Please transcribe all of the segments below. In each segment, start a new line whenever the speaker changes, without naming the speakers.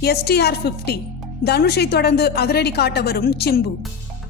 STR 50 தனுஷை தொடர்ந்து அதிரடி காட்ட வரும் சிம்பு.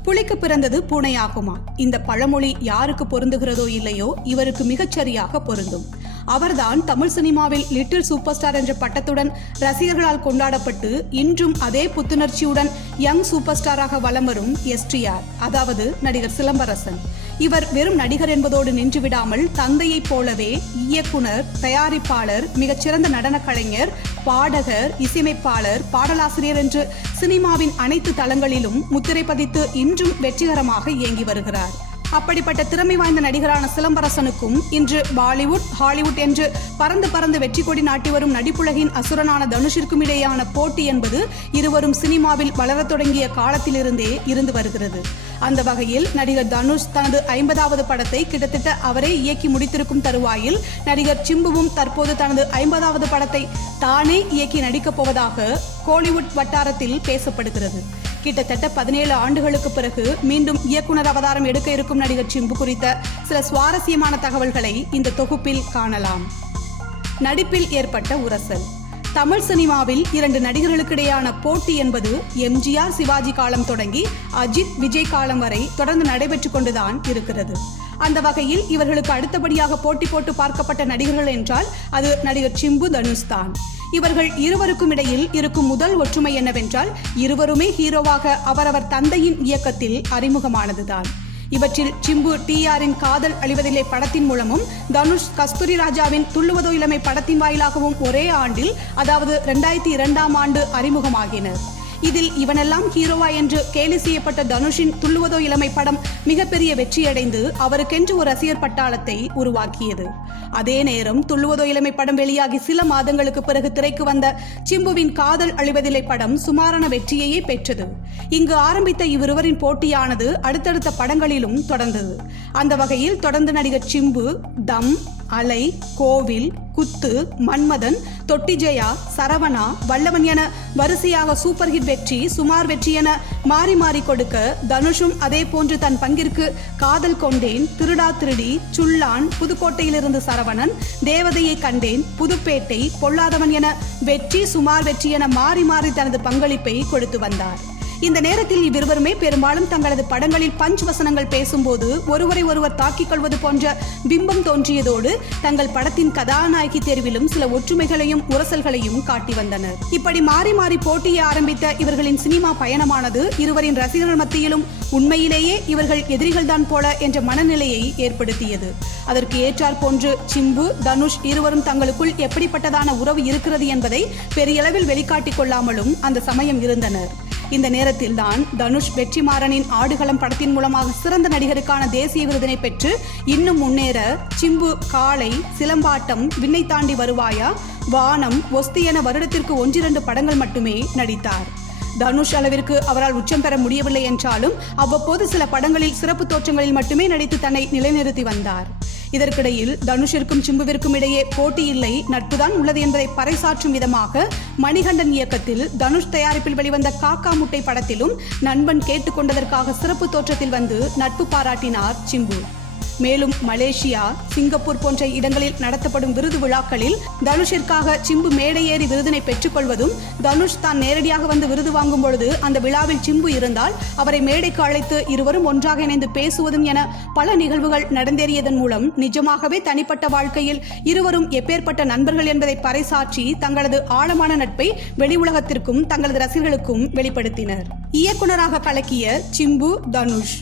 புலிக்கு பிறந்தது பூனையாகுமா? இந்த பழமொழி யாருக்கு பொருந்துகிறதோ இல்லையோ இவருக்கு மிகச்சரியாக பொருந்தும். அவர்தான் தமிழ் சினிமாவில் லிட்டில் சூப்பர் ஸ்டார் என்ற பட்டத்துடன் ரசிகர்களால் கொண்டாடப்பட்டு இன்றும் அதே புத்துணர்ச்சியுடன் யங் சூப்பர் ஸ்டாராக வலம் வரும் எஸ்டிஆர் அதாவது நடிகர் சிலம்பரசன். இவர் வெறும் நடிகர் என்பதோடு நின்று விடாமல் தந்தையைப் போலவே இயக்குனர் தயாரிப்பாளர் மிகச்சிறந்த நடன கலைஞர் பாடகர் இசையமைப்பாளர் பாடலாசிரியர் என்று சினிமாவின் அனைத்து தளங்களிலும் முத்திரை பதித்து இன்றும் வெற்றிகரமாக இயங்கி வருகிறார். அப்படிப்பட்ட திறமை வாய்ந்த நடிகரான சிலம்பரசனுக்கும் இன்று பாலிவுட் ஹாலிவுட் என்று பறந்து பறந்து வெற்றி கொடி நாட்டி வரும் நடிப்புலகின் அசுரனான தனுஷிற்கும் இடையேயான போட்டி என்பது இருவரும் சினிமாவில் வளரத் தொடங்கிய காலத்திலிருந்தே இருந்து வருகிறது. அந்த வகையில் நடிகர் தனுஷ் தனது ஐம்பதாவது படத்தை கிட்டத்தட்ட அவரே இயக்கி முடித்திருக்கும் தருவாயில் நடிகர் சிம்புவும் தற்போது தனது ஐம்பதாவது படத்தை தானே இயக்கி நடிக்கப் போவதாக கோலிவுட் வட்டாரத்தில் பேசப்படுகிறது. கிட்டத்தட்ட பதினேழு ஆண்டுகளுக்கு பிறகு மீண்டும் இயக்குனர் அவதாரம் எடுக்க இருக்கும் நடிகர் சிம்பு குறித்த சில சுவாரஸ்யமான தகவல்களை இந்த தொகுப்பில் காணலாம். நடிப்பில் ஏற்பட்ட உரசல். தமிழ் சினிமாவில் இரண்டு நடிகர்களுக்கிடையான போட்டி என்பது எம்ஜிஆர் சிவாஜி காலம் தொடங்கி அஜித் விஜய் காலம் வரை தொடர்ந்து நடைபெற்று கொண்டுதான் இருக்கிறது. அந்த வகையில் இவர்களுக்கு அடுத்தபடியாக போட்டி போட்டு பார்க்கப்பட்ட நடிகர்கள் என்றால் அது நடிகர் சிம்பு தனுஷ் தான் இவர்கள் இருவருக்கும் இடையில் இருக்கும் முதல் ஒற்றுமை என்னவென்றால் இருவருமே ஹீரோவாக அவரவர் தந்தையின் இயக்கத்தில் அறிமுகமானதுதான். இவற்றில் சிம்பு டிஆரின் காதல் அழிவதில்லை படத்தின் மூலமும் தனுஷ் கஸ்தூரி ராஜாவின் துள்ளுவதோ இளமை படத்தின் வாயிலாகவும் ஒரே ஆண்டில் அதாவது இரண்டாயிரத்தி இரண்டாம் ஆண்டு அறிமுகமாகினர். இதில் இவனெல்லாம் ஹீரோவா என்று கேலி செய்யப்பட்ட தனுஷின் துள்ளுவதோ இளமை படம் மிகப்பெரிய வெற்றியடைந்து அவருக்கென்று ஒரு ரசிகர் பட்டாளத்தை உருவாக்கியது. அதே நேரம் துள்ளுவதோ இளமை படம் வெளியாகி சில மாதங்களுக்கு பிறகு திரைக்கு வந்த சிம்புவின் காதல் அழிவதில்லை படம் சுமாரான வெற்றியையே பெற்றது. இங்கு ஆரம்பித்த இவ்விருவரின் போட்டியானது அடுத்தடுத்த படங்களிலும் தொடர்ந்தது. அந்த வகையில் தொடர்ந்து நடிகர் சிம்பு தம் அலை கோவில் குத்து மன்மதன் தொட்டி ஜெயா சரவணா வல்லவன் என வரிசையாக சூப்பர் ஹிட் வெற்றி சுமார் வெற்றி என மாறி மாறி கொடுக்க தனுஷும் அதே போன்று தன் பங்கிற்கு காதல் கொண்டேன். திருடா திருடி சுள்ளான் புதுக்கோட்டையிலிருந்து சரவணன் தேவதையை கண்டேன். புதுப்பேட்டை பொல்லாதவன் என வெற்றி சுமார் வெற்றி என மாறி மாறி தனது பங்களிப்பை கொடுத்து வந்தார். இந்த நேரத்தில் இவ்விருவருமே பெரும்பாலும் தங்களது படங்களில் பஞ்ச் வசனங்கள் பேசும்போது ஒருவரை ஒருவர் தாக்கிக் கொள்வது போன்ற பிம்பம் தோன்றியதோடு தங்கள் படத்தின் கதாநாயகி தேர்விலும் சில ஒற்றுமைகளையும் உரசல்களையும் காட்டி வந்தனர். இப்படி மாறி மாறி போட்டியை ஆரம்பித்த இவர்களின் சினிமா பயணமானது இருவரின் ரசிகர்கள் மத்தியிலும் உண்மையிலேயே இவர்கள் எதிரிகள்தான் போல என்ற மனநிலையை ஏற்படுத்தியது. அதற்கு ஏற்றார் போன்று சிம்பு தனுஷ் இருவரும் தங்களுக்குள் எப்படிப்பட்டதான உறவு இருக்கிறது என்பதை பெரியளவில் வெளிக்காட்டிக் கொள்ளாமலும் அந்த சமயம் இருந்தனர். இந்த நேரத்தில் தான் தனுஷ் வெற்றிமாறனின் ஆடுகளம் படத்தின் மூலமாக சிறந்த நடிகருக்கான தேசிய விருதினை பெற்று இன்னும் முன்னேற சிம்பு காளை சிலம்பாட்டம் விண்ணை தாண்டி வருவாயா வானம் ஒஸ்தி என வருடத்திற்கு ஒன்றிரண்டு படங்கள் மட்டுமே நடித்தார். தனுஷ் அளவிற்கு அவரால் உச்சம் பெற முடியவில்லை என்றாலும் அவ்வப்போது சில படங்களில் சிறப்பு தோற்றங்களில் மட்டுமே நடித்து தன்னை நிலைநிறுத்தி வந்தார். இதற்கிடையில் தனுஷிற்கும் சிம்புவிற்கும் இடையே போட்டி இல்லை. நட்புதான் உள்ளது என்பதை பறைசாற்றும் விதமாக மணிகண்டன் இயக்கத்தில் தனுஷ் தயாரிப்பில் வெளிவந்த காக்கா முட்டை படத்திலும் நண்பன் கேட்டுக்கொண்டதற்காக சிறப்பு தோற்றத்தில் வந்து நட்பு பாராட்டினார் சிம்பு. மேலும் மலேசியா சிங்கப்பூர் போன்ற இடங்களில் நடத்தப்படும் விருது விழாக்களில் தனுஷிற்காக சிம்பு மேடையேறி விருதினை பெற்றுக்கொள்வதும் தனுஷ் தான் நேரடியாக வந்து விருது வாங்கும் பொழுது அந்த விழாவில் சிம்பு இருந்தால் அவரை மேடைக்கு அழைத்து இருவரும் ஒன்றாக இணைந்து பேசுவதும் என பல நிகழ்வுகள் நடந்தேறியதன் மூலம் நிஜமாகவே தனிப்பட்ட வாழ்க்கையில் இருவரும் எப்பேற்பட்ட நண்பர்கள் என்பதை பறைசாற்றி தங்களது ஆழமான நட்பை வெளி உலகத்திற்கும் தங்களது ரசிகர்களுக்கும் வெளிப்படுத்தினர். இயக்குனராக கலக்கிய சிம்பு தனுஷ்.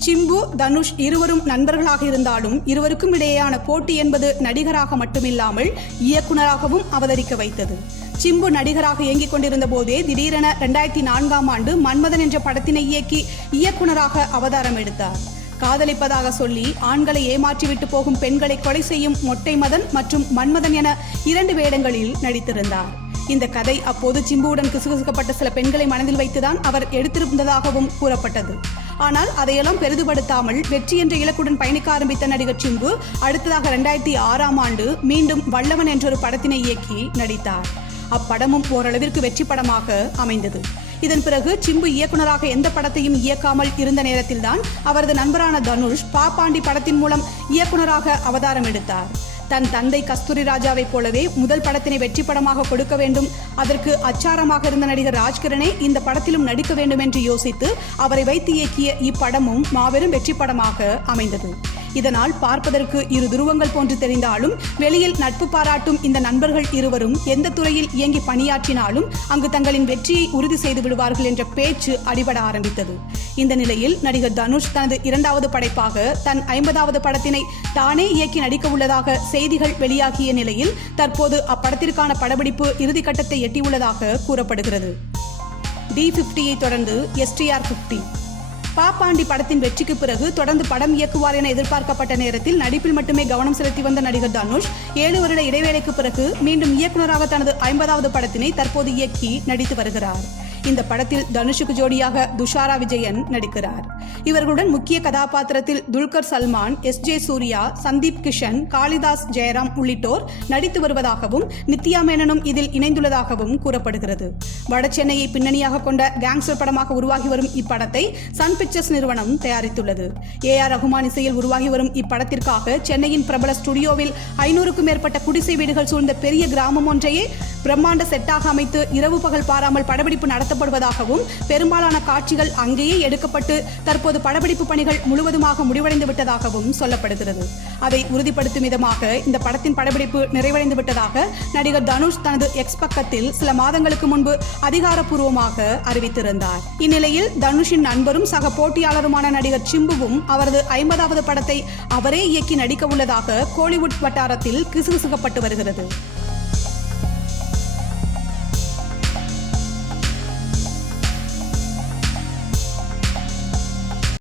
சிம்பு தனுஷ் இருவரும் நண்பர்களாக இருந்தாலும் இருவருக்கும் இடையேயான போட்டி என்பது நடிகராக மட்டுமில்லாமல் இயக்குனராகவும் அவதரிக்க வைத்தது. சிம்பு நடிகராக இயங்கிக் கொண்டிருந்த போதே திடீரென இரண்டாயிரத்தி நான்காம் ஆண்டு மன்மதன் என்ற படத்தினை இயக்கி இயக்குனராக அவதாரம் எடுத்தார். காதலிப்பதாக சொல்லி ஆண்களை ஏமாற்றிவிட்டு போகும் பெண்களை கொலை செய்யும் மொட்டை மதன் மற்றும் மன்மதன் என இரண்டு வேடங்களில் நடித்திருந்தார். இந்த கதை அப்போது சிம்புவுடன் கிசுகிசுக்கப்பட்ட சில பெண்களை மனதில் வைத்துதான் அவர் எடுத்திருந்ததாகவும் கூறப்பட்டது. ஆனால் அதையெல்லாம் பெரிதுபடுத்தாமல் வெற்றி என்ற இலக்குடன் பயணிக்க ஆரம்பித்த நடிகர் சிம்பு அடுத்ததாக இரண்டாயிரத்தி ஆறாம் ஆண்டு மீண்டும் வல்லவன் என்றொரு படத்தினை இயக்கி நடித்தார். அப்படமும் ஓரளவிற்கு வெற்றி படமாக அமைந்தது. இதன் பிறகு சிம்பு இயக்குனராக எந்த படத்தையும் இயக்காமல் இருந்த நேரத்தில்தான் அவரது நண்பரான தனுஷ் பாப்பாண்டி படத்தின் மூலம் இயக்குனராக அவதாரம் எடுத்தார். தன் தந்தை கஸ்தூரி ராஜாவைப் போலவே முதல் படத்தினை வெற்றி படமாக கொடுக்க வேண்டும். அதற்கு அச்சாரமாக இருந்த நடிகர் ராஜ்கிரணே இந்த படத்திலும் நடிக்க வேண்டும் என்று யோசித்து அவரை வைத்து இயக்கிய இப்படமும் மாபெரும் வெற்றி படமாக அமைந்தது. இதனால் பார்ப்பதற்கு இரு துருவங்கள் போன்று தெரிந்தாலும் வெளியில் நட்பு பாராட்டும் இந்த நண்பர்கள் இருவரும் எந்த துறையில் இயங்கி பணியாற்றினாலும் அங்கு தங்களின் வெற்றியை உறுதி செய்து விடுவார்கள் என்ற பேச்சு அடிபட ஆரம்பித்தது. இந்த நிலையில் நடிகர் தனுஷ் தனது இரண்டாவது படைப்பாக தன் ஐம்பதாவது படத்தினை தானே இயக்கி நடிக்க உள்ளதாக செய்திகள் வெளியாகிய நிலையில் தற்போது அப்படத்திற்கான படப்பிடிப்பு இறுதிக்கட்டத்தை எட்டியுள்ளதாக கூறப்படுகிறது. டி பிப்டியை தொடர்ந்து எஸ்டிஆர் பிப்டி. பாப்பாண்டி படத்தின் வெற்றிக்கு பிறகு தொடர்ந்து படம் இயக்குவார் என எதிர்பார்க்கப்பட்ட நேரத்தில் நடிப்பில் மட்டுமே கவனம் செலுத்தி வந்த நடிகர் தனுஷ் ஏழு வருட இடைவேளைக்கு பிறகு மீண்டும் இயக்குனராக தனது ஐம்பதாவது படத்தினை தற்போது இயக்கி நடித்து வருகிறார். இந்த படத்தில் தனுஷுக்கு ஜோடியாக துஷாரா விஜயன் நடிக்கிறார். இவர்களுடன் முக்கிய கதாபாத்திரத்தில் துல்கர் சல்மான் எஸ் ஜே சூர்யா சந்தீப் கிஷன் காளிதாஸ் ஜெயராம் உள்ளிட்டோர் நடித்து வருவதாகவும் நித்யா மேனனும் இதில் இணைந்துள்ளதாகவும் கூறப்படுகிறது. வட சென்னையை பின்னணியாக கொண்ட கேங்ஸ்டர் படமாக உருவாகி வரும் இப்படத்தை சன் பிக்சர்ஸ் நிறுவனம் தயாரித்துள்ளது. ஏ ஆர் ரகுமான் இசையில் உருவாகி வரும் இப்படத்திற்காக சென்னையின் பிரபல ஸ்டுடியோவில் ஐநூறுக்கும் மேற்பட்ட குடிசை வீடுகள் சூழ்ந்த பெரிய கிராமம் ஒன்றையே பிரம்மாண்ட செட்டாக அமைத்து இரவு பகல் பாராமல் படப்பிடிப்பு நடத்தப்படுவதாகவும் பெரும்பாலான காட்சிகள் அங்கேயே எடுக்கப்பட்டு தற்போது படப்பிடிப்பு பணிகள் முழுவதுமாக முடிவடைந்து விட்டதாகவும் சொல்லப்படுகிறது. அதை உறுதிப்படுத்தும் விதமாக இந்த படத்தின் படப்பிடிப்பு நிறைவடைந்து விட்டதாக நடிகர் தனுஷ் தனது எக்ஸ் பக்கத்தில் சில மாதங்களுக்கு முன்பு அதிகாரப்பூர்வமாக அறிவித்திருந்தார். இந்நிலையில் தனுஷின் நண்பரும் சக போட்டியாளருமான நடிகர் சிம்புவும் அவரது ஐம்பதாவது படத்தை அவரே இயக்கி நடிக்க உள்ளதாக கோலிவுட் வட்டாரத்தில் கிசுகிசுக்கப்பட்டு வருகிறது.